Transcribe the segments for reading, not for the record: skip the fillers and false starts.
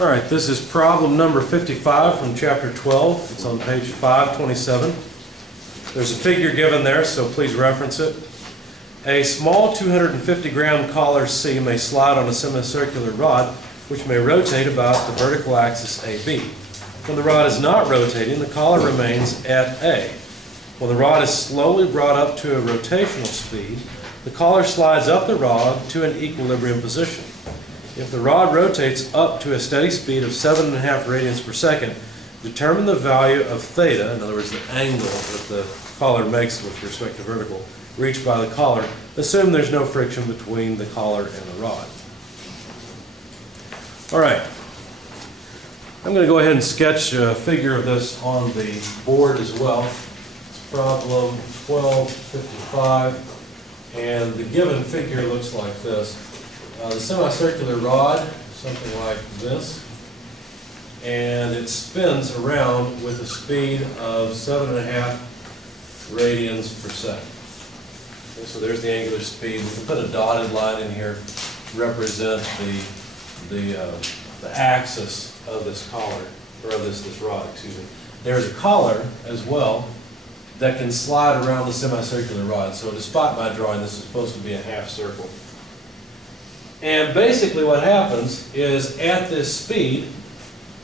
All right, this is problem number 55 from chapter 12. It's on page 527. There's a figure given there, so please reference it. A small 250-gram collar C may slide on a semicircular rod, which may rotate about the vertical axis AB. When the rod is not rotating, the collar remains at A. When the rod is slowly brought up to a rotational speed, the collar slides up the rod to an equilibrium position. If the rod rotates up to a steady speed of 7.5 radians per second, determine the value of theta, in other words, the angle that the collar makes with respect to vertical, reached by the collar. Assume there's no friction between the collar and the rod. All right. I'm going to go ahead and sketch a figure of this on the board as well. It's problem 1255, and the given figure looks like this. The semicircular rod, something like this, and it spins around with a speed of 7.5 radians per second. Okay, so there's the angular speed. We can put a dotted line in here to represent the axis of this collar, or of this rod, excuse me. There's a collar as well that can slide around the semicircular rod. So despite my drawing, this is supposed to be a half circle. And basically what happens is at this speed,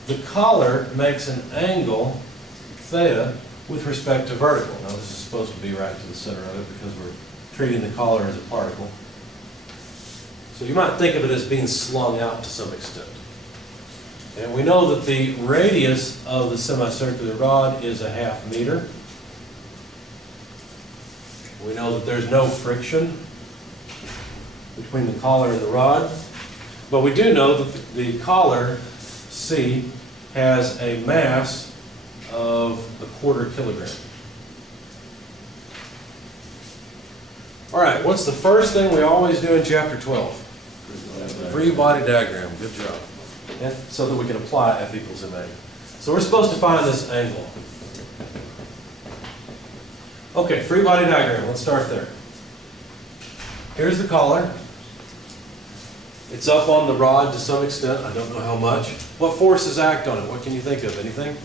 the collar makes an angle, theta, with respect to vertical. Now this is supposed to be right to the center of it because we're treating the collar as a particle. So you might think of it as being slung out to some extent. And we know that the radius of the semicircular rod is 0.5 meter. We know that there's no friction between the collar and the rod. But we do know that the collar, C, has a mass of 1/4 kilogram. All right, what's the first thing we always do in chapter 12? Free body diagram. Good job. Yeah, so that we can apply F equals ma. So we're supposed to find this angle. Okay, free body diagram. Let's start there. Here's the collar. It's up on the rod to some extent. I don't know how much. What forces act on it? What can you think of? Anything?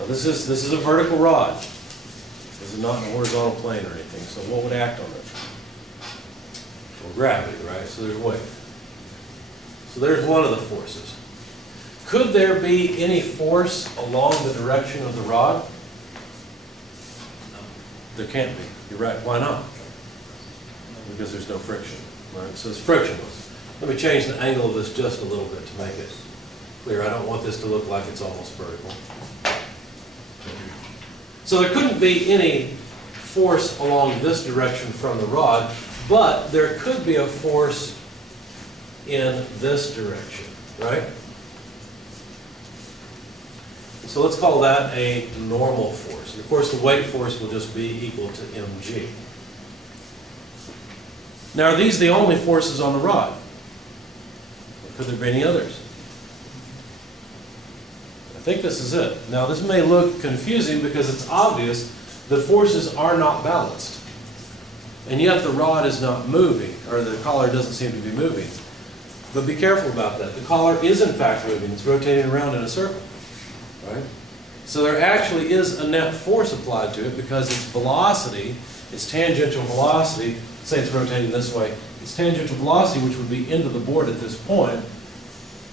Now this is a vertical rod. This is not in a horizontal plane or anything. So what would act on it? Well, gravity, right? So there's weight. So there's one of the forces. Could there be any force along the direction of the rod? No. There can't be. You're right. Why not? Because there's no friction. Right? So it's frictionless. Let me change the angle of this just a little bit to make it clear. I don't want this to look like it's almost vertical. So there couldn't be any force along this direction from the rod, but there could be a force in this direction, right? So let's call that a normal force. And of course, the weight force will just be equal to mg. Now, are these the only forces on the rod? Or could there be any others? I think this is it. Now, this may look confusing because it's obvious the forces are not balanced. And yet the rod is not moving, or the collar doesn't seem to be moving. But be careful about that. The collar is in fact moving. It's rotating around in a circle, right? So there actually is a net force applied to it because its velocity, its tangential velocity, say it's rotating this way, its tangential velocity, which would be into the board at this point,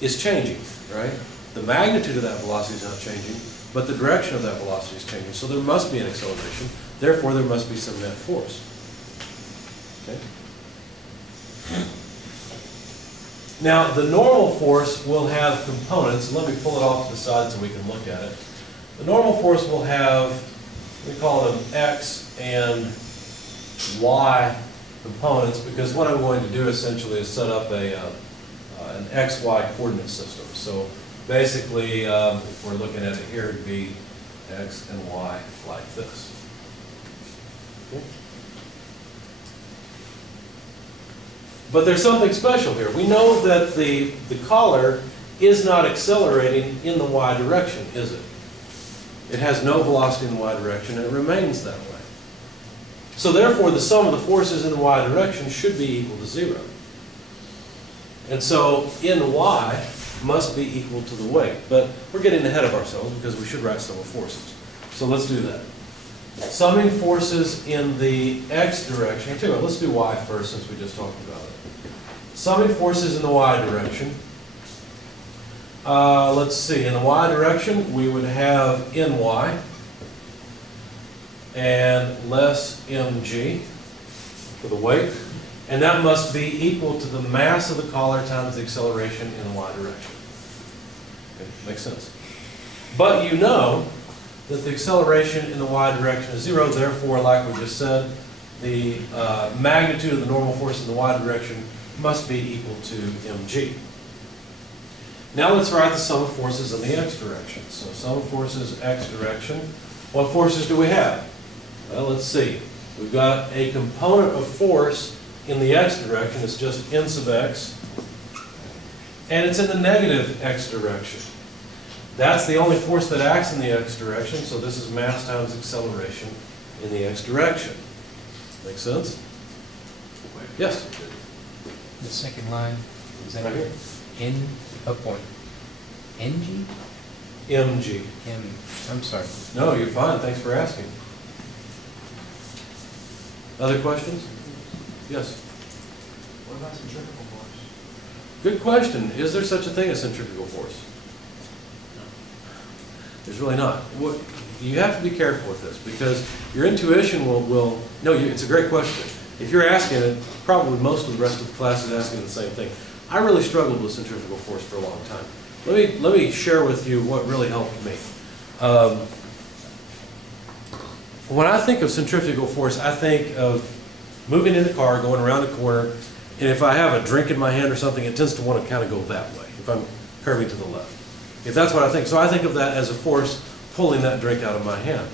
is changing, right? The magnitude of that velocity is not changing, but the direction of that velocity is changing. So there must be an acceleration. Therefore, there must be some net force. Okay? Now, the normal force will have components. Let me pull it off to the side so we can look at it. The normal force will have, we call them X and Y components, because what I'm going to do essentially is set up an XY coordinate system. So basically, if we're looking at it here, it would be X and Y like this. Okay. But there's something special here. We know that the collar is not accelerating in the Y direction, is it? It has no velocity in the Y direction, and it remains that way. So therefore, the sum of the forces in the Y direction should be equal to 0. And so in Y, must be equal to the weight. But we're getting ahead of ourselves because we should write sum of forces. So let's do that. Summing forces in the x direction. Too, let's do y first since we just talked about it. Summing forces in the y direction. Let's see, in the y direction we would have ny and less mg for the weight. And that must be equal to the mass of the collar times the acceleration in the y direction. Okay, makes sense. But you know that the acceleration in the y direction is 0, therefore, like we just said, the magnitude of the normal force in the y direction must be equal to mg. Now let's write the sum of forces in the x direction. So sum of forces x direction. What forces do we have? Well, let's see. We've got a component of force in the x direction. It's just n sub x. And it's in the negative x direction. That's the only force that acts in the x direction, so this is mass times acceleration in the x direction. Make sense? Yes? The second line, is that Right here. N, point. NG? mg. M, I'm sorry. No, you're fine. Thanks for asking. Other questions? Yes? What about centrifugal force? Good question. Is there such a thing as centrifugal force? There's really not. What, you have to be careful with this because your intuition will it's a great question. If you're asking it, probably most of the rest of the class is asking the same thing. I really struggled with centrifugal force for a long time. Let me share with you what really helped me. When I think of centrifugal force, I think of moving in the car, going around the corner, and if I have a drink in my hand or something, it tends to want to kind of go that way, if I'm curving to the left. If that's what I think. So I think of that as a force pulling that drink out of my hand.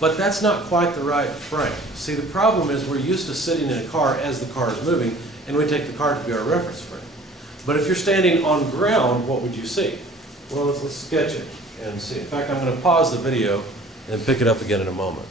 But that's not quite the right frame. See, the problem is we're used to sitting in a car as the car is moving, and we take the car to be our reference frame. But if you're standing on ground, what would you see? Well, let's sketch it and see. In fact, I'm going to pause the video and pick it up again in a moment.